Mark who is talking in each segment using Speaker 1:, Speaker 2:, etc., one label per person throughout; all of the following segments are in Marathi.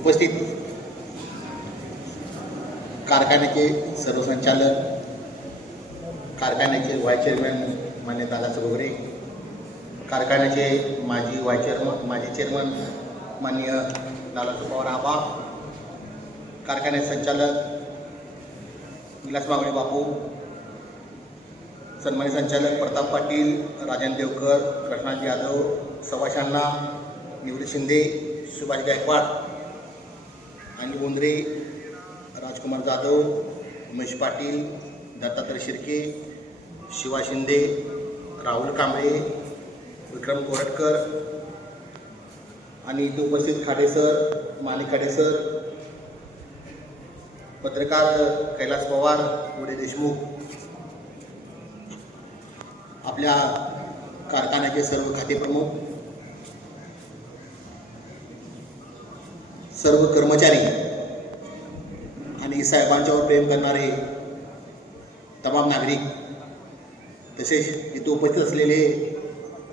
Speaker 1: उपस्थित कारखान्याचे सर्व संचालक कारखान्याचे व्हाईस चेअरमॅन मान्य दादा चौगरे कारखान्याचे माजी व्हाईस चेअरमन माजी चेअरमन माननीय दादाचं पवार आबा कारखान्याचे संचालक विलास मागणे बापू सन्मानित संचालक प्रताप पाटील राजन देवकर कृष्णाजी यादव सवाशांना निवृत्त शिंदे सुभाष गायकवाड अनिल बोंद्रे राजकुमार जाधव उमेश पाटील दत्तात्रय शिर्के शिवा शिंदे राहुल कांबळे विक्रम कोरटकर आणि इथे उपस्थित खाडेसर माणिक खाडेसर पत्रकार कैलास पवार उदय देशमुख आपल्या कारखान्याचे सर्व खाते सर्व कर्मचारी आणि साहेबांच्यावर प्रेम करणारे तमाम नागरिक तसेच इथे उपस्थित असलेले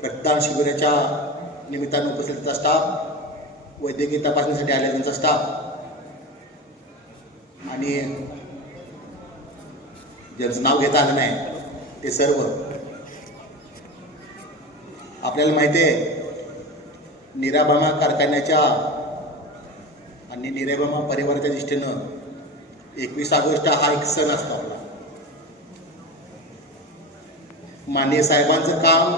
Speaker 1: रक्तदान शिबिराच्या निमित्तानं उपस्थितचा स्टाफ वैद्यकीय तपासणीसाठी आलेला त्यांचा स्टाफ आणि ज्यांचं नाव घेता आलं नाही ते सर्व आपल्याला माहिती आहे निराभामा कारखान्याच्या आणि निरेबामा परिवाराच्या दृष्टीनं एकवीस ऑगस्ट हा एक सण असतो आपला. माननीय साहेबांचं काम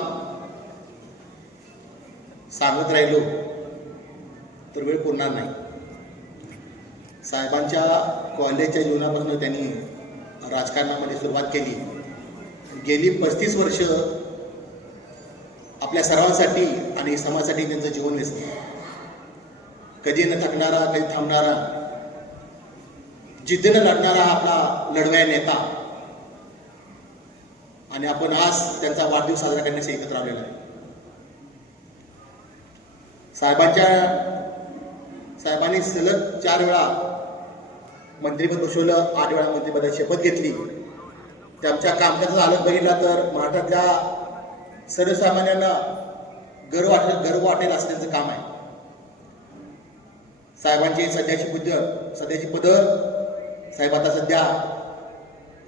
Speaker 1: सांगत राहिलो तर वेळ पुरणार नाही. साहेबांच्या कॉलेजच्या जीवनापासून त्यांनी राजकारणामध्ये सुरुवात केली. गेली पस्तीस वर्ष आपल्या सर्वांसाठी आणि समाजासाठी त्यांचं जीवन वेचलं कधी न थकणारा कधी थांबणारा. जिद्दीनं लढणारा हा आपला लढव्या नेता. आणि आपण आज त्यांचा वाढदिवस साजरा करण्यासाठी एकत्र आलेलो आहे. साहेबांच्या साहेबांनी सलग चार वेळा मंत्रिपद बसवलं आठ वेळा मंत्रिपदाची शपथ घेतली. त्यांच्या कामकाजाचा आलोक बघितला तर महाराष्ट्रातल्या सर्वसामान्यांना गर्व वाटेल गर्व वाटेल असं त्यांचं काम आहे. साहेबांची सध्याची बुद्ध सध्याची पदर साहेब आता सध्या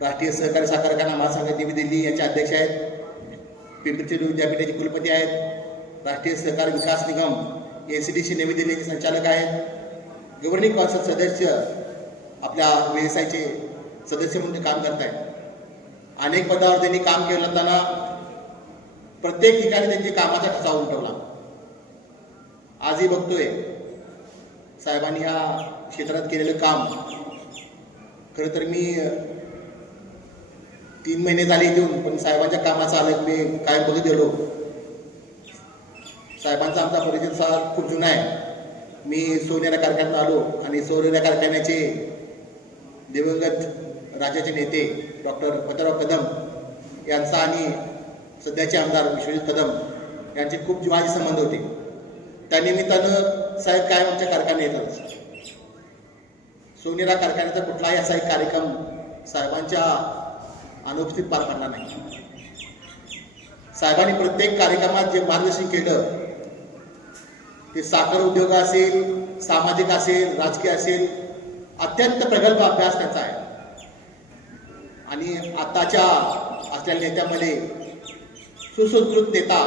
Speaker 1: राष्ट्रीय सहकारी साखर कारखाना महासंघ नवी दिल्ली यांचे अध्यक्ष आहेत. पिंपरी विद्यापीठाचे कुलपती आहेत. राष्ट्रीय सहकारी विकास निगम एन सी डी सी नवी दिल्लीचे संचालक आहेत. गव्हर्निंग कौन्सिल सदस्य आपल्या व्यवसायाचे सदस्य म्हणून ते काम करत आहेत अनेक पदावर त्यांनी काम केलं असताना प्रत्येक ठिकाणी त्यांची कामाचा ठसा उमटवला आजही बघतोय. साहेबांनी ह्या क्षेत्रात केलेलं काम. खरं तर मी तीन महिने झाले देऊन पण साहेबांच्या कामाचा आलं मी काय बघत गेलो. साहेबांचा आमचा परिचय सा खूप जुना आहे. मी सोनेरा कारखान्यात आलो आणि सोनेरा कारखान्याचे दिवंगत राज्याचे नेते डॉक्टर पतराव कदम यांचा आणि सध्याचे आमदार विश्वजित कदम यांचे खूप जिव्हाळी संबंध होते. त्यानिमित्तानं साहेब काय आमच्या कारखाने येतात सोनेरा कारखान्याचा कुठलाही असा एक कार्यक्रम साहेबांच्या अनुपस्थित पार पडला नाही. साहेबांनी प्रत्येक कार्यक्रमात जे मार्गदर्शन केलं ते साखर उद्योग असेल सामाजिक असेल राजकीय असेल अत्यंत प्रगल्भ अभ्यास त्यांचा आहे. आणि आताच्या असलेल्या नेत्यामध्ये सुसंस्कृत नेता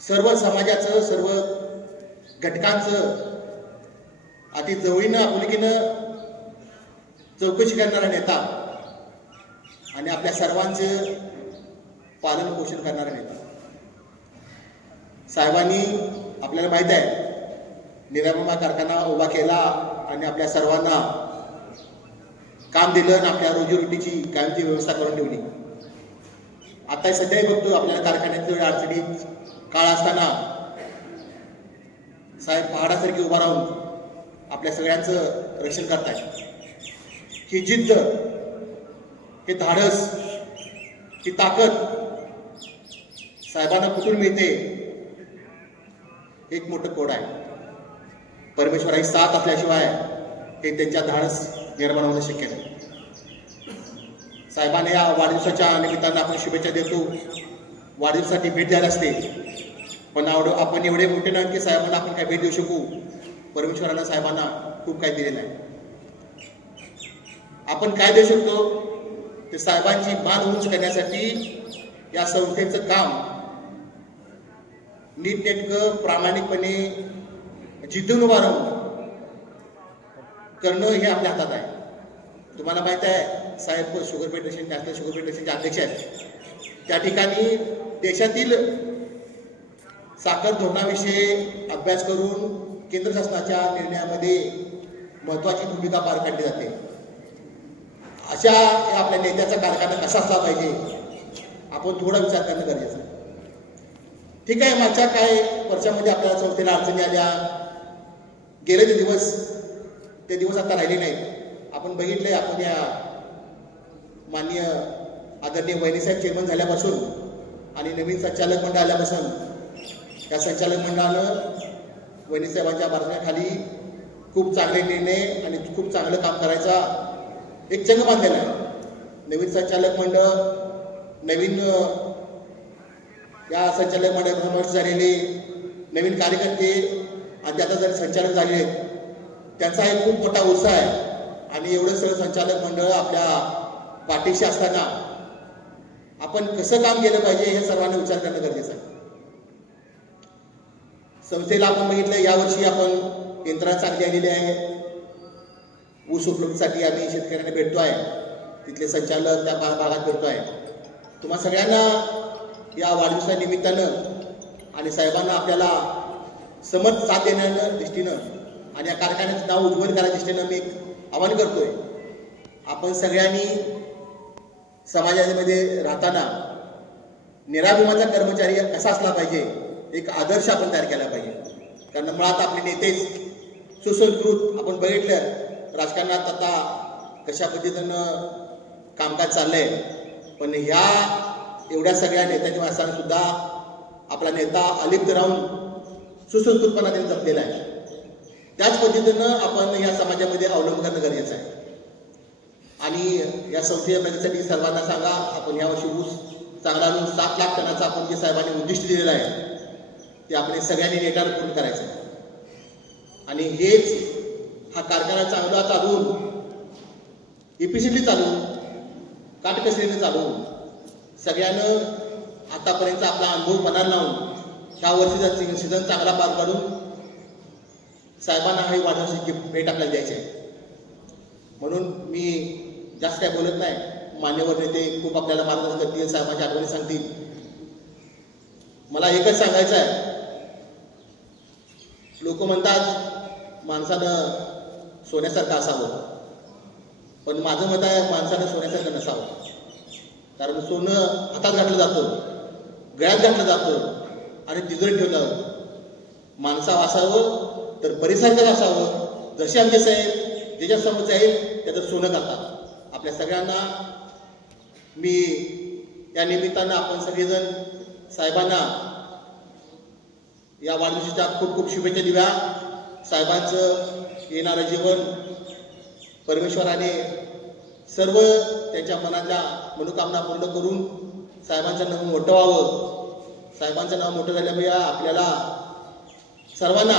Speaker 1: सर्व समाजाचं सर्व घटकांचं अति जवळीनं आपुलकीनं चौकशी करणारा नेता आणि आपल्या सर्वांचं पालन पोषण करणारा नेता. साहेबांनी आपल्याला माहीत आहे निरामा कारखाना उभा केला आणि आपल्या सर्वांना काम दिलं आणि आपल्या रोजीरोटीची कायमची व्यवस्था करून ठेवली. आता सध्याही बघतो आपल्याला कारखान्यात अडचणीत काळ असताना साहेब पहाडासारखे उभा राहून आपल्या सगळ्यांचं रक्षण करतायत ही जिद्द हे धाडस ही ताकद साहेबांना कुठून मिळते? एक मोठं कोड आहे. परमेश्वराची साथ असल्याशिवाय हे त्यांच्या धाडस निर्माण होणं शक्य नाही. साहेबांना या वाढदिवसाच्या निमित्तानं आपण शुभेच्छा देतो. वाढदिवसासाठी भेट द्यायला असते पण आवड आपण एवढे मोठे नाही की साहेबांना आपण काय भेट देऊ शकू. परमेश्वराला साहेबांना खूप काही दिलेलं आहे. आपण काय देऊ शकतो? ते साहेबांची मान उंच करण्यासाठी या संस्थेचं काम नीटनेटकं प्रामाणिकपणे जिद्दून उभारून करणं हे आपल्या हातात आहे. तुम्हाला माहीत आहे साहेब शुगर फेडरेशन नॅशनल शुगर फेडरेशनचे अध्यक्ष आहेत. त्या ठिकाणी देशातील साखर धोरणाविषयी अभ्यास करून केंद्र शासनाच्या निर्णयामध्ये महत्त्वाची भूमिका पार पाडली जाते. अशा या आपल्या नेत्याचा कारखाना कसा असला पाहिजे आपण थोडा विचार करणं गरजेचं आहे. ठीक आहे मागच्या काय वर्षामध्ये आपल्याला संस्थेला अडचणी आल्या. गेले ते दिवस ते दिवस आता राहिले नाहीत. आपण बघितले आपण या माननीय आदरणीय वहिनीसाहेब चेअरमन झाल्यापासून आणि नवीन संचालक मंडळ आल्यापासून या संचालक मंडळानं वहिनीसाहेबांच्या मार्गाखाली खूप चांगले निर्णय आणि खूप चांगलं काम करायचा एक चंग बांधलेला आहे. नवीन संचालक मंडळ नवीन या संचालक मंडळ भ्रमण झालेले नवीन कार्यकर्ते आणि आता जर संचालक झाले आहेत त्यांचा एक खूप मोठा उत्साह आहे. आणि एवढं सगळं संचालक मंडळ आपल्या पाठीशी असताना आपण कसं काम केलं पाहिजे हे सर्वांना विचार करणं गरजेचं आहे. संस्थेला आपण बघितलं यावर्षी आपण यंत्रणा चांगली आलेली आहे. ऊस उपलब्धीसाठी आम्ही शेतकऱ्यांना भेटतो आहे. तिथले संचालक त्या भागात भेटतो आहे. तुम्हा सगळ्यांना या वाढदिवसानिमित्तानं आणि साहेबांना आपल्याला समज साथ देण्यानं दृष्टीनं आणि या कारखान्याचं नाव उज्ज्वल करण्याच्या दृष्टीनं मी एक आवाहन करतोय. आपण सगळ्यांनी समाजामध्ये राहताना निराभिमाचा कर्मचारी कसा असला पाहिजे एक आदर्श आपण तयार केला पाहिजे. कारण मुळात आपले नेतेच सुसंस्कृत आपण बघितलं. राजकारणात आता कशा पद्धतीनं कामकाज चाललंय. पण ह्या एवढ्या सगळ्या नेत्यांच्या माणसानं सुद्धा आपला नेता अलिप्त राहून सुसंस्कृतपणा त्यांनी जपलेला आहे. त्याच पद्धतीनं आपण या समाजामध्ये अवलंब करणं गरजेचं आहे. आणि या संस्थेच्या प्रगतीसाठी सर्वांना सांगा आपण यावर्षी ऊस चांगला आणून सात लाख टनाचा आपण जे साहेबांनी उद्दिष्ट दिलेलं आहे ते आपण सगळ्यांनी नेटावर पूर्ण करायचं. आणि हेच हा कारखाना चांगला चालवून इफिशियंटली चालवून काटकसरीने चालवून सगळ्यानं आतापर्यंत आपला अनुभव मनाला लावून ह्या वर्षीचा सीझन चांगला पार पाडून साहेबांना हे वाढवण्याची भेट आपल्याला द्यायची आहे. म्हणून मी जास्त काय बोलत नाही. मान्यवर नेते खूप आपल्याला मार्गदर्शन करतील साहेबांच्या आठवणी सांगतील. मला एकच सांगायचं आहे. लोक म्हणतात माणसानं सोन्यासारखं असावं. पण माझं मत आहे माणसानं सोन्यासारखं नसावं. कारण सोनं हातात घातलं जातं गळ्यात घातलं जातं आणि तिजोरीत ठेवलं जातं. माणसावं असावं तर परिसारखंच असावं. जसे आमचे साहेब ज्याच्या समोर जाईल त्याचं सोनं जातात. आपल्या सगळ्यांना मी या निमित्तानं आपण सगळेजण साहेबांना या वाढदिवशीच्या खूप खूप शुभेच्छा देऊया साहेबांचं येणारं जीवन परमेश्वराने सर्व त्यांच्या मनातल्या मनोकामना पूर्ण करून साहेबांचं नाव मोठं व्हावं. साहेबांचं नाव मोठं झाल्यामुळे आपल्याला सर्वांना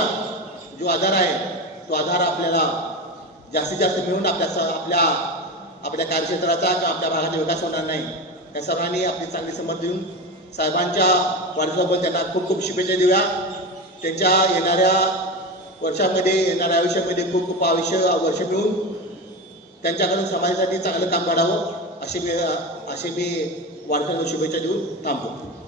Speaker 1: जो आधार आहे तो आधार आपल्याला जास्तीत जास्त मिळून आपल्या स आपल्या आपल्या कार्यक्षेत्राचा किंवा आपल्या भागाचा विकास होणार नाही. त्या सर्वांनी आपली चांगली समज देऊन साहेबांच्या वाढदिवसाबद्दल त्यांना खूप खूप शुभेच्छा देऊया त्यांच्या येणाऱ्या वर्षामध्ये येणाऱ्या आयुष्यामध्ये खूप खूप आयुष्य वर्ष मिळून त्यांच्याकडून समाजासाठी चांगलं काम काढावं असे मी असे मी वाढदिवसाला शुभेच्छा देऊन थांबतो.